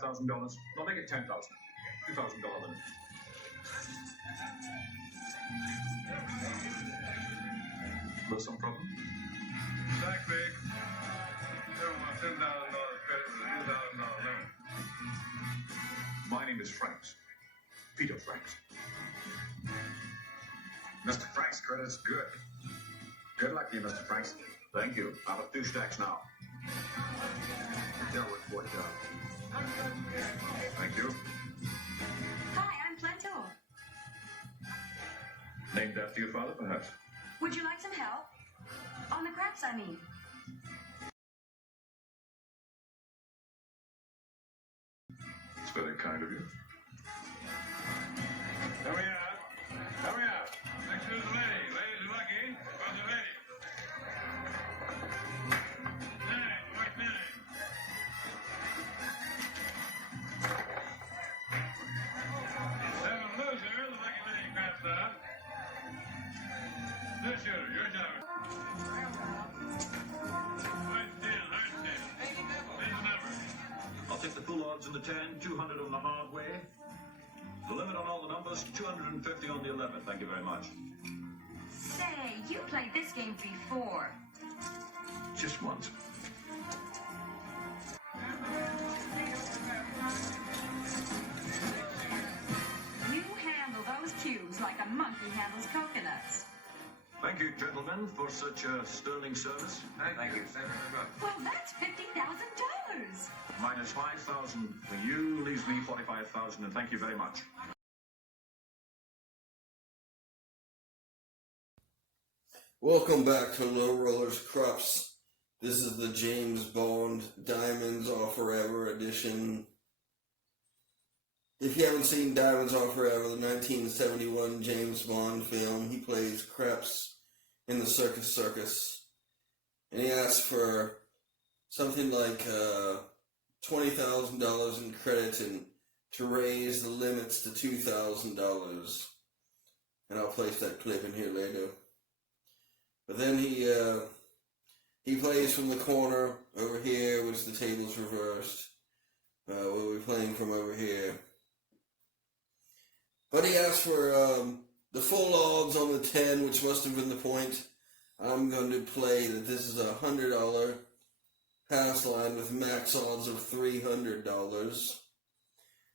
$5,000. I'll make it $10,000. $2,000 limit. There's some problem? Sack big. $10,000 credit with a $2,000 limit. My name is Franks. Peter Franks. Mr. Franks' credit's good. Good luck to you, Mr. Franks. Thank you. I'll have 2 stacks now. Tell what job. Thank you. Hi, I'm Planto. Named after your father, perhaps? Would you like some help? On the craps, I mean. It's very kind of you. Come here. Come here. Next to the lady. Ladies are lucky. Where's the lady? 9. White 9. 7 loser. The lucky lady craps up. 2 shooter. Your job. White 10. Hard 10. There's the number. I'll take the full odds on the 10, 200 on the hard way. The limit on all the numbers, 250 on the 11. Thank you very much. Say, you played this game before. Just once. You handle those cubes like a monkey handles coconuts. Thank you, gentlemen, for such sterling service. Thank you. Thank you very much. Well, that's $50,000. Minus 5,000 for you leaves me 45,000, and thank you very much. Welcome back to Low Rollers Crups. This is the James Bond Diamonds Are Forever edition. If you haven't seen Diamonds Are Forever, the 1971 James Bond film, he plays Kreps in the Circus. And he asks for something like $20,000 in credit and to raise the limits to $2,000. And I'll place that clip in here later. But then he plays from the corner over here, which the table's reversed. We'll be playing from over here. But he asked for the full odds on the 10, which must have been the point. I'm going to play that this is a $100 pass line with max odds of $300.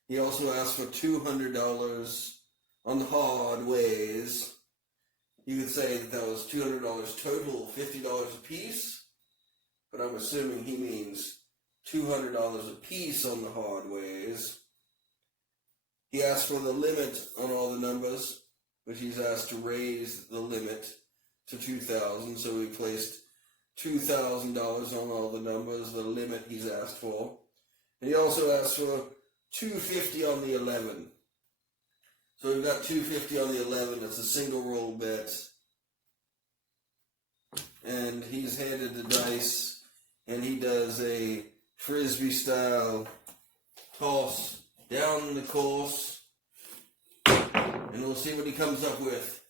He also asked for $200 on the hard ways. You could say that was $200 total, $50 a piece, but I'm assuming he means $200 a piece on the hard ways. He asked for the limit on all the numbers, which he's asked to raise the limit to $2,000, so we placed $2,000 on all the numbers, the limit he's asked for. And he also asked for $250 on the 11. So we've got $250 on the 11. It's a single roll bet. And he's handed the dice, and he does a Frisbee style toss down the course. And we'll see what he comes up with.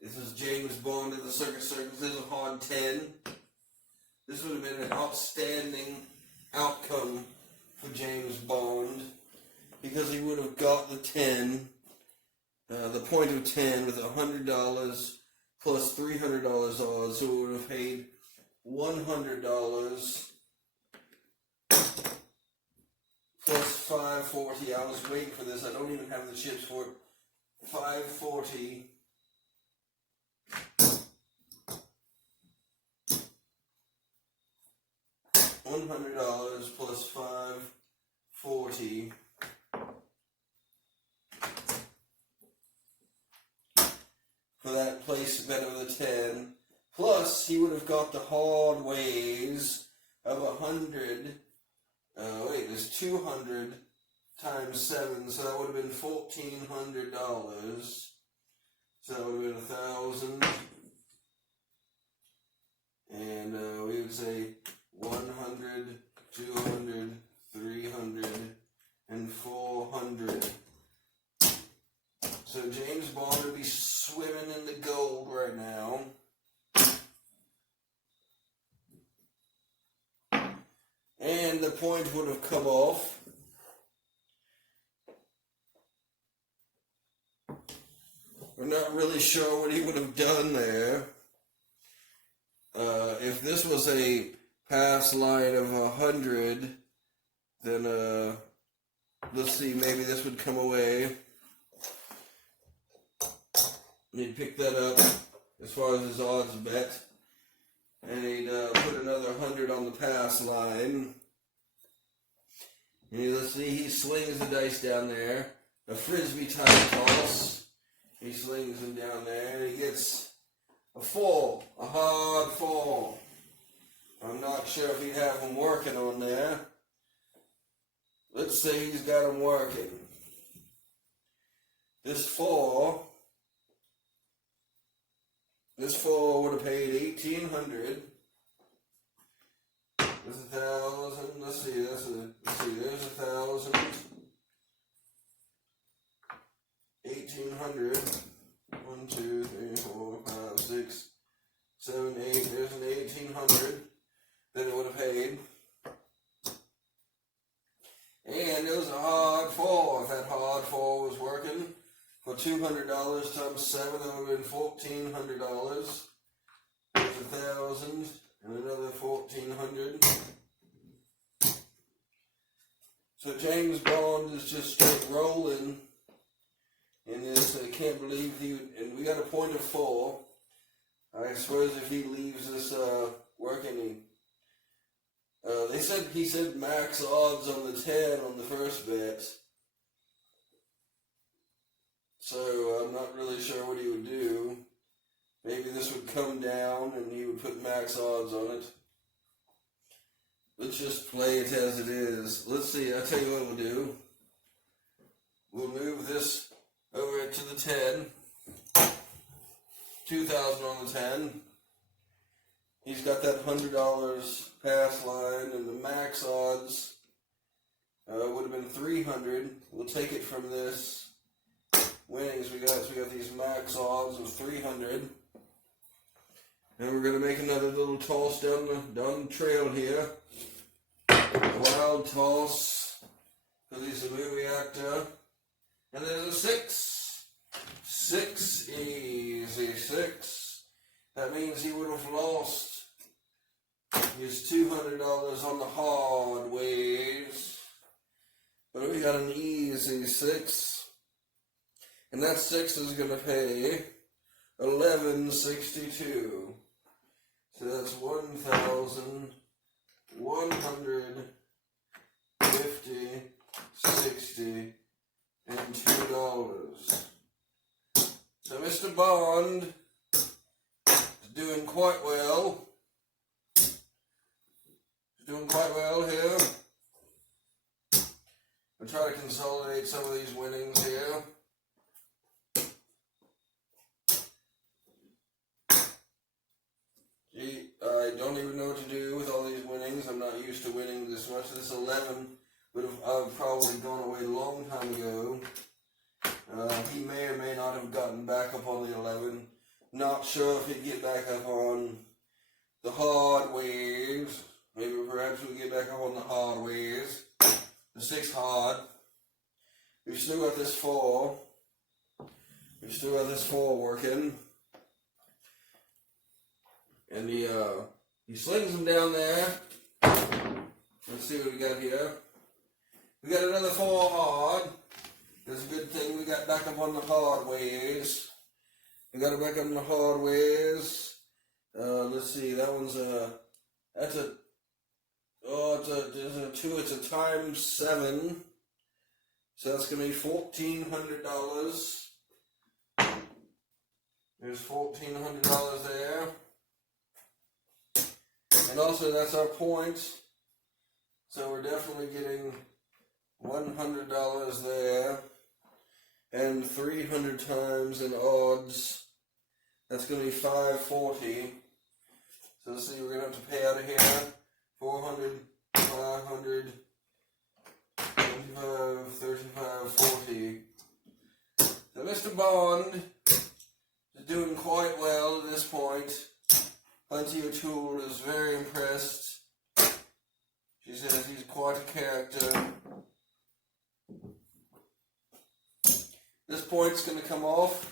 This is James Bond in the Circus. This is a hard 10. This would have been an outstanding outcome for James Bond, because he would have got the 10, the point of 10 with $100 plus $300 odds, so it would have paid $100 plus $540. I was waiting for this. I don't even have the chips for it. $540 $100 plus $540 for that place bet of the 10. Plus, he would have got the hard ways of 100. There's 200 times 7, so that would have been $1,400. So that would have been 1,000. And we would say 100, 200, 300, and 400. So James Bond would be swimming in the gold right now. And the point would have come off We're not really sure what he would have done there. If this was a pass line of 100, then let's see, maybe this would come away. He'd pick that up as far as his odds bet, and he'd put another 100 on the pass line. And let's see, he slings the dice down there, a frisbee type toss. He slings them down there, and he gets a 4, a hard 4. I'm not sure if he'd have them working on there. Let's say he's got them working. This 4 would have paid 1,800. There's 1,000. Let's see. There's 1,000. 1,800. 1, 2, 3, 4, 5, 6, 7, 8. There's an 1,800 that it would have paid. And it was a hard 4. If that hard 4 was working, for $200 times 7, that would have been $1,400. There's 1,000 and another 1,400. So James Bond is just straight rolling in this. I can't believe and we got a point of 4. I suppose if he leaves this working, he said max odds on the 10 on the first bet. So I'm not really sure what he would do. Maybe this would come down and he would put max odds on it. Let's just play it as it is. Let's see, I'll tell you what we'll do. We'll move this over to the 10. 2,000 on the 10. He's got that $100 pass line, and the max odds would have been 300. We'll take it from this winnings we got. So we got these max odds of 300, and we're gonna make another little toss down the trail here. A wild toss because he's a movie actor, and there's a 6. 6, easy 6. That means he would have lost his $200 on the hard ways. But we got an easy 6. And that 6 is going to pay $1,162. So that's $1,150, 60, and $2. So Mr. Bond is doing quite well. Doing quite well here. I'll try to consolidate some of these winnings here. Gee, I don't even know what to do with all these winnings. I'm not used to winning this much. This 11 would have probably gone away a long time ago. He may or may not have gotten back up on the 11. Not sure if he'd get back up on the hard waves. Maybe perhaps we'll get back up on the hard ways. The 6 hard. We've still got this 4. We've still got this 4 working. And he slings them down there. Let's see what we got here. We got another 4 hard. It's a good thing we got back up on the hard ways. We got it back up on the hard ways. Let's see, that one's it's a 2, it's a times 7. So that's going to be $1,400. There's $1,400 there. And also that's our points. So we're definitely getting $100 there. And 300 times in odds. That's going to be $540. So let's see, we're going to have to pay out of here. 400, 500, 25, 35, 40. So Mr. Bond is doing quite well at this point. Plenty O'Toole is very impressed. She says he's quite a character. This point's going to come off.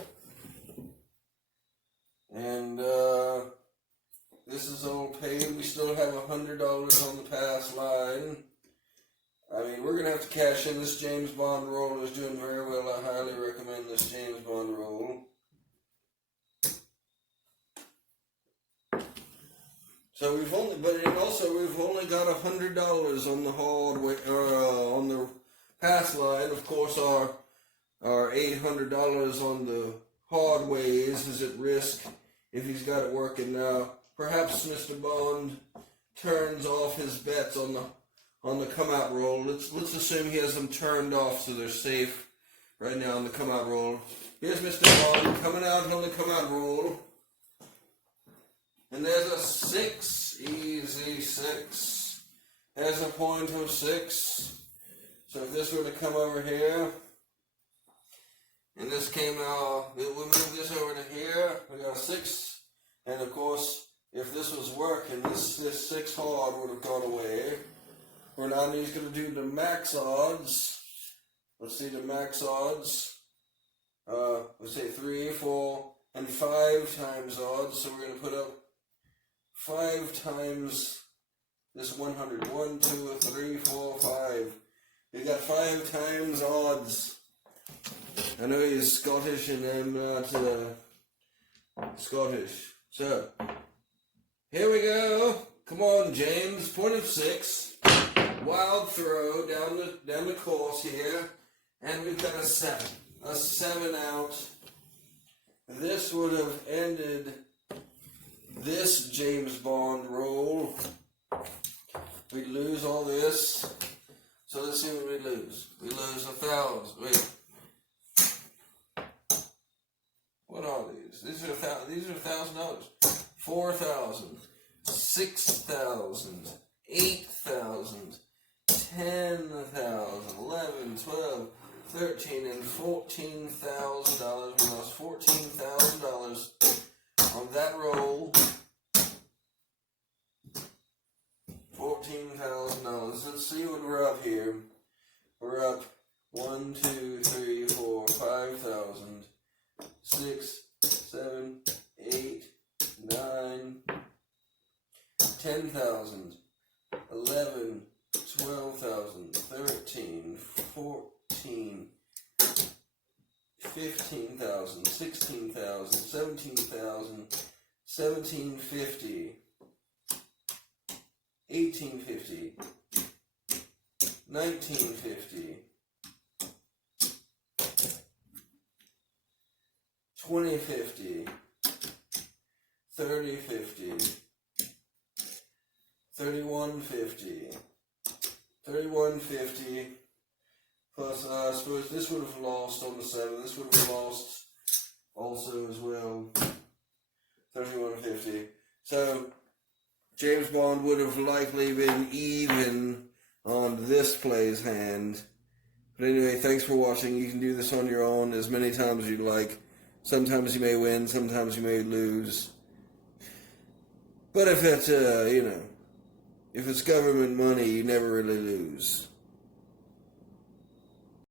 And this is all paid. We still have $100 on the pass line. I mean, we're going to have to cash in. This James Bond roll is doing very well. I highly recommend this James Bond roll. So we've only got $100 on the hardware, on the pass line. Of course, our $800 on the hardways is at risk if he's got it working now. Perhaps Mr. Bond turns off his bets on the come out roll. Let's assume he has them turned off so they're safe right now on the come out roll. Here's Mr. Bond coming out on the come out roll. And there's a 6, easy 6. There's a point of 6. So if this were to come over here, and this came out, we'll move this over to here, we got a 6. And of course, if this was working, this 6 hard would have gone away. We're now going to do the max odds. Let's see the max odds. Let's say 3, 4, and 5 times odds. So we're going to put up 5 times this 100. 1, 2, 3, 4, 5. We got 5 times odds. I know he's Scottish and I'm not Scottish. So, here we go. Come on, James. Point of 6. Wild throw down the course here. And we've got a 7. A 7 out. This would have ended this James Bond roll. We'd lose all this. So let's see what we lose. We lose 1,000. Wait. What are these? These are $1,000. 4,000. 6,000. 8,000. 10,000. 11, 12, 13, and $14,000. We lost $14,000 on that roll. $14,000. Let's see what we're up here. We're up 1, 2, 3, 4, 5,000. 6, 7, 8, 9, 10,000. 11, 12,000. 13, 14, 15,000. 16,000. 17,000. 1,750. 1,850, 1,950, 2,050, 30,50, 31,50, 31,50. Plus, I suppose this would have lost on the 7. This would have lost also as well. 31,50. So James Bond would have likely been even on this play's hand. But anyway, thanks for watching. You can do this on your own as many times as you like. Sometimes you may win, sometimes you may lose. But if it's, if it's government money, you never really lose.